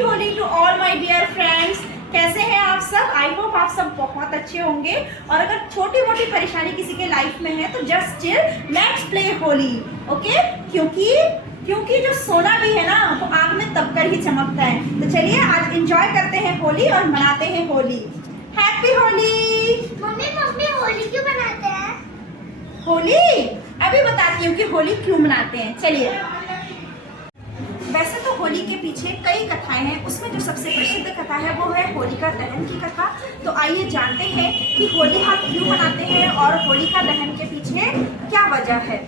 Happy Holi to all my dear friends. कैसे हैं आप सब? आई होप आप सब बहुत अच्छे होंगे। और अगर छोटी मोटी परेशानी किसी के लाइफ में है तो just chill, let's play Holi. Okay, क्योंकि जो सोना भी है ना वो आग में तब कर ही चमकता है। तो चलिए आज एंजॉय करते हैं होली और मनाते हैं होली। हैप्पी होली। मम्मी होली क्यों बनाते हैं? होली अभी बताती हूँ कि होली क्यों मनाते हैं। चलिए, वैसे तो होली के पीछे कई कथाएं हैं, उसमें जो सबसे प्रसिद्ध कथा है वो है होलिका दहन की कथा। तो आइए जानते हैं कि होली हम क्यों मनाते हैं और होलिका दहन के पीछे क्या वजह है।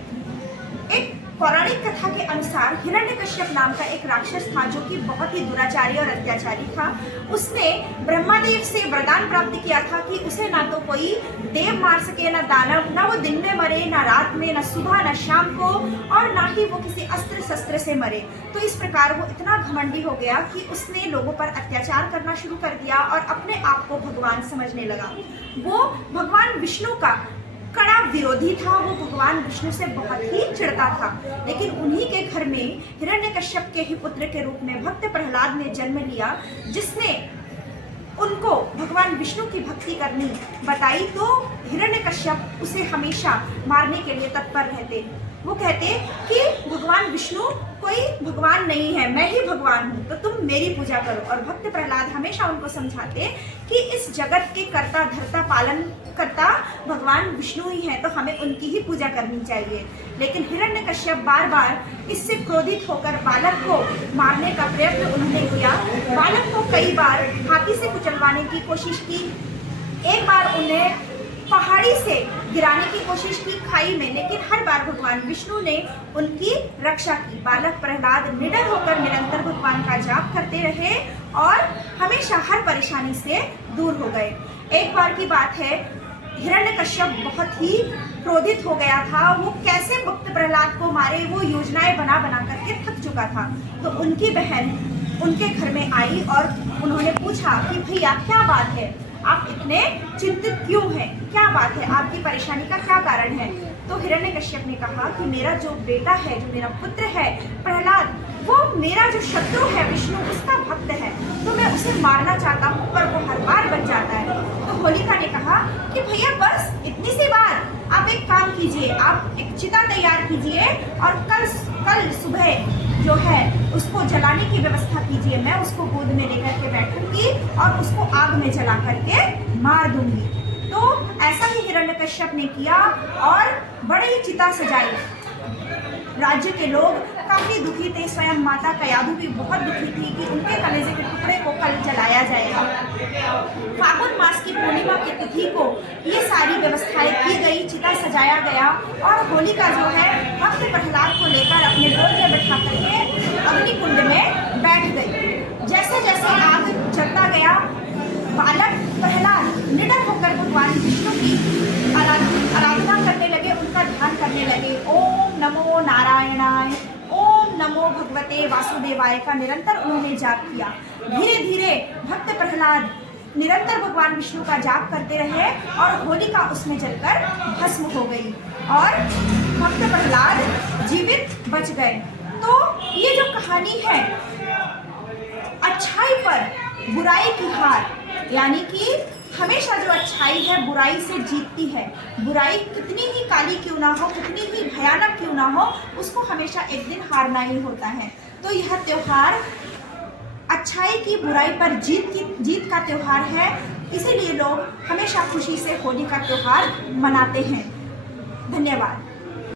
एक पौराणिक कथा के अनुसार हिरण्यकश्यप नाम का एक राक्षस था जो कि बहुत ही दुराचारी और अत्याचारी था। उसने ब्रह्मादेव से वरदान प्राप्त किया था कि उसे ना तो कोई देव मार सके, ना दानव, ना वो दिन में मरे, ना रात में, ना सुबह, ना शाम को, और ना ही वो किसी अस्त्र शस्त्र से मरे। तो इस प्रकार वो इतना घमंडी हो गया कि उसने लोगों पर अत्याचार करना शुरू कर दिया और अपने आप को भगवान समझने लगा। वो भगवान विष्णु का कड़ा विरोधी था। वो भगवान विष्णु से बहुत ही चिढ़ता था। लेकिन उन्हीं के घर में हिरण्यकश्यप के ही पुत्र के रूप में भक्त प्रहलाद ने जन्म लिया, जिसने उनको भगवान विष्णु की भक्ति करनी बताई। तो हिरण्यकश्यप उसे हमेशा मारने के लिए तत्पर रहते। वो कहते कि भगवान विष्णु कोई भगवान नहीं है, मैं ही भगवान हूँ, तो तुम मेरी पूजा करो। और भक्त प्रहलाद हमेशा उनको समझाते कि इस जगत के कर्ता धर्ता पालन करता भगवान विष्णु ही है, तो हमें उनकी ही पूजा करनी चाहिए। लेकिन हिरण्यकश्यप बार बार इससे क्रोधित होकर बालक को मारने का प्रयत्न उन्होंने किया। बालक को कई बार हाथी से कुचलवाने की कोशिश की। एक बार उन्हें पहाड़ी से गिराने की कोशिश की खाई में, लेकिन हर बार भगवान विष्णु ने उनकी रक्षा की। बालक प्रहलाद निडर होकर निरंतर भगवान का जाप करते रहे और हमेशा हर परेशानी से दूर हो गए। एक बार की बात है, हिरण्यकश्यप बहुत ही क्रोधित हो गया था। वो कैसे भक्त प्रहलाद को मारे वो योजनाएं बना बना करके थक चुका था। तो उनकी बहन उनके घर में आई और उन्होंने पूछा कि भैया क्या बात है, आप इतने चिंतित क्यों हैं, क्या बात है, आपकी परेशानी का क्या कारण है। तो हिरण्यकश्यप ने कहा कि मेरा जो बेटा है, जो मेरा पुत्र है प्रहलाद, वो मेरा जो शत्रु है विष्णु, उसका भक्त है, तो मैं उसे मारना चाहता हूँ पर वो हर बार बच जाता है। तो होलिका ने कहा कि भैया बस इतनी सी बात, आप एक काम कीजिए, आप एक चिता तैयार कीजिए और कल सुबह जो है उसको जलाने की व्यवस्था कीजिए। मैं उसको गोद में लेकर के बैठूंगी और उसको आग में जला करके मार दूंगी। तो ऐसा ही हिरण्यकश्यप ने किया और बड़ी चिता सजाई। राज्य के लोग काफी दुखी थे, स्वयं माता कयाधु भी बहुत दुखी थी कि उनके कलेजे के टुकड़े को कल जलाया जाएगा। फागुन मास की पूर्णिमा की तिथि को ये सारी व्यवस्थाएं की गई, चिता सजाया गया और होलिका जो है भक्त प्रहलाद को लेकर अपने गोद में बैठा करके अग्निकुंड में बैठ गई। जैसे जैसे आग जलता गया, बालक प्रहलाद निडर होकर भगवान विष्णु की आराधना करने लगे, उनका ध्यान करने लगे। ओम नमो नारायणाय, ओम नमो भगवते वासुदेवाय का निरंतर उन्होंने जाप किया। धीरे धीरे भक्त प्रहलाद निरंतर भगवान विष्णु का जाप करते रहे और होलिका उसमें जलकर भस्म हो गई और भक्त प्रहलाद जीवित बच गए। तो ये जो कहानी है, अच्छाई पर बुराई की हार, यानी कि हमेशा जो अच्छाई है बुराई से जीतती है। बुराई कितनी ही काली क्यों ना हो, कितनी ही भयानक क्यों ना हो, उसको हमेशा एक दिन हारना ही होता है। तो यह त्योहार अच्छाई की बुराई पर जीत का त्योहार है। इसीलिए लोग हमेशा खुशी से होली का त्योहार मनाते हैं। धन्यवाद।